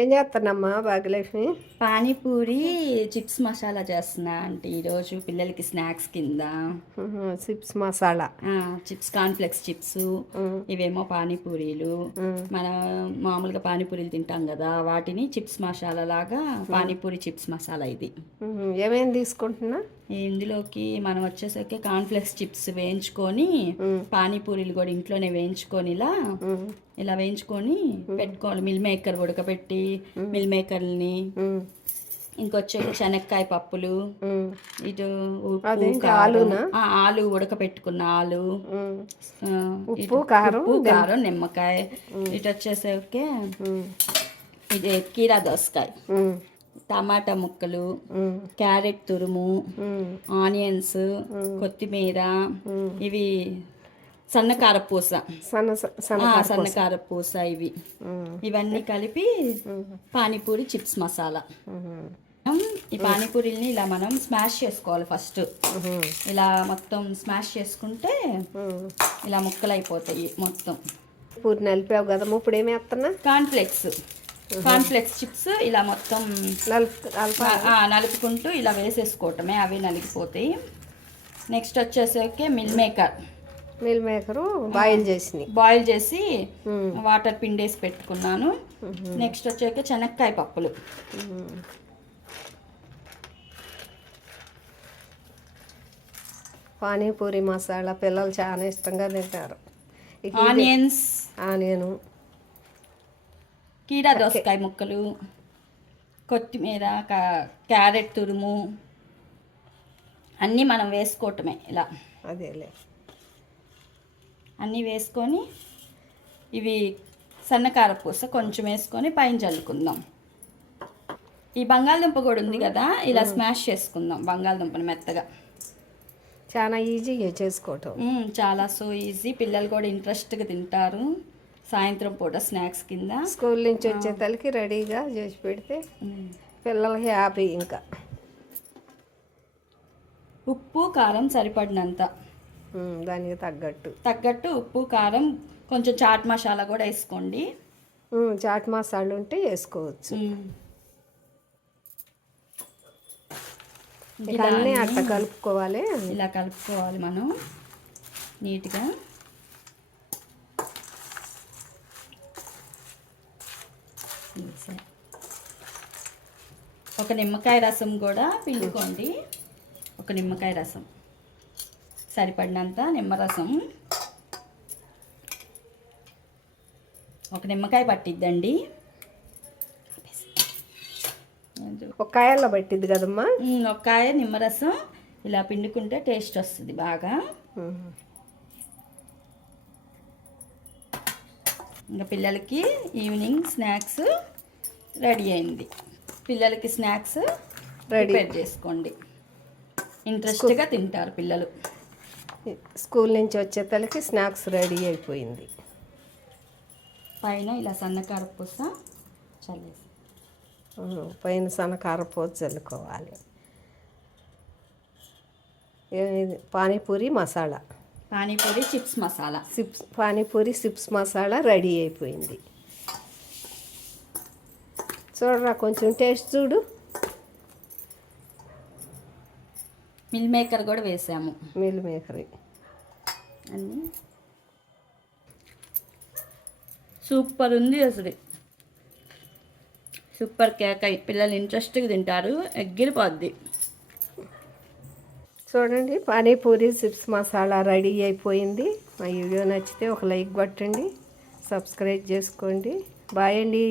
ఏం చేస్తానమ్మా భాగ్యలక్ష్మి? పానీపూరి చిప్స్ మసాలా చేస్తున్నా అంటే ఈరోజు పిల్లలకి స్నాక్స్ కింద. Chips masala. Chips cornflakes chips, ఇవేమో పానీపూరీలు. మనం మామూలుగా పానీపూరీలు తింటాం కదా, వాటిని చిప్స్ మసాలా లాగా పానీపూరి చిప్స్ మసాలా ఇది. ఏమేమి తీసుకుంటున్నా? ఇందులోకి మనం వచ్చేసరికి కాన్ఫ్లెక్స్ చిప్స్ వేయించుకొని, పానీపూరీలు కూడా ఇంట్లోనే వేయించుకొని ఇలా వేయించుకొని పెట్టుకోవాలి. మిల్ మేకర్ ఉడకబెట్టి మిల్ మేకర్ని, ఇంకొచ్చేది శనక్కాయ పప్పులు, ఇటు ఆలు ఉడకపెట్టుకున్న ఆలు, ఉప్పు కారం నిమ్మకాయ, ఇటు వచ్చేసరికి ఇది కీరా దోసకాయ, టమాటా ముక్కలు, క్యారెట్ తురుము, ఆనియన్స్, కొత్తిమీర, ఇవి సన్నకారపూస, సన్నకారపూస, ఇవన్నీ కలిపి పానీపూరి చిప్స్ మసాలా. ఈ పానీపూరిని ఇలా మనం స్మాష్ చేసుకోవాలి. ఫస్ట్ ఇలా మొత్తం స్మాష్ చేసుకుంటే ఇలా ముక్కలు అయిపోతాయి మొత్తం. పూరి నలిపావు కదమ్మా, ఇప్పుడు ఏమి వేస్తున్నా? కాన్ఫ్లెక్స్ చిప్స్ ఇలా మొత్తం నలుపుకుంటూ ఇలా వేసేసుకోవటమే, అవి నలిగిపోతాయి. నెక్స్ట్ వచ్చేసరికి మిల్ మేకరు బాయిల్ చేసి వాటర్ పిండేసి పెట్టుకున్నాను. నెక్స్ట్ వచ్చాక శనక్కాయ పప్పులు, పానీపూరి మసాలా పిల్లలు చాలా ఇష్టంగా తింటారు. ఆనియన్, కీరా దోసకాయ ముక్కలు, కొత్తిమీర, క్యారెట్ తురుము అన్నీ మనం వేసుకోవటమే. ఇలా అదేలే అన్నీ వేసుకొని ఇవి సన్నకారపూస కొంచెం వేసుకొని పైన చల్లుకుందాం. ఈ బంగాళదుంప కూడా ఉంది కదా, ఇలా స్మాష్ చేసుకుందాం బంగాళదుంపని మెత్తగా. చాలా ఈజీగా చేసుకోవటం, చాలా సో ఈజీ. పిల్లలు కూడా ఇంట్రెస్ట్గా తింటారు. సాయంత్రం పూట స్నాక్స్ కింద స్కూల్ నుంచి వచ్చే తలకి రెడీగా చేసి పెడితే పిల్లలకి హ్యాపీ. ఇంకా ఉప్పు కారం సరిపడినంత, దానికి తగ్గట్టు ఉప్పు కారం, కొంచెం చాట్ మసాలా కూడా వేసుకోండి. చాట్ మసాలా ఉంటే వేసుకోవచ్చు. అన్నీ అట్ట కలుపుకోవాలి. ఇలా కలుపుకోవాలి మనం నీట్గా. ఒక నిమ్మకాయ రసం కూడా పిండుకోండి. ఒక నిమ్మకాయ రసం సరిపడినంత నిమ్మరసం, ఒక నిమ్మకాయ పట్టిద్దండి. ఒక కాయల్లో పట్టిద్ది కదమ్మా. ఒక కాయ నిమ్మరసం ఇలా పిండుకుంటే టేస్ట్ వస్తుంది బాగా. ఇంకా పిల్లలకి ఈవినింగ్ స్నాక్స్ రెడీ అయింది. పిల్లలకి స్నాక్స్ ప్రిపేర్ చేసుకోండి, ఇంట్రెస్ట్గా తింటారు పిల్లలు. స్కూల్ నుంచి వచ్చే తలకి స్నాక్స్ రెడీ అయిపోయింది. పైన ఇలా సన్నకారపూస చల్లేసి, పైన సన్నకారపూస చల్లుకోవాలి. Pani puri masala, pani puri chips masala, pani puri chips masala ready అయిపోయింది. చూడరా, కొంచెం టేస్ట్ చూడు. మిల్ మేకర్ కూడా వేసాము. మిల్ మేకర్ అన్నీ సూపర్ ఉంది అసలు. Super cake. పిల్లలు ఇంట్రెస్ట్గా తింటారు, ఎగ్గిరిపోద్ది. చూడండి, పానీపూరి చిప్స్ మసాలా రెడీ అయిపోయింది. మా వీడియో నచ్చితే ఒక లైక్ కొట్టండి, సబ్స్క్రైబ్ చేసుకోండి. బాయ్ అండి.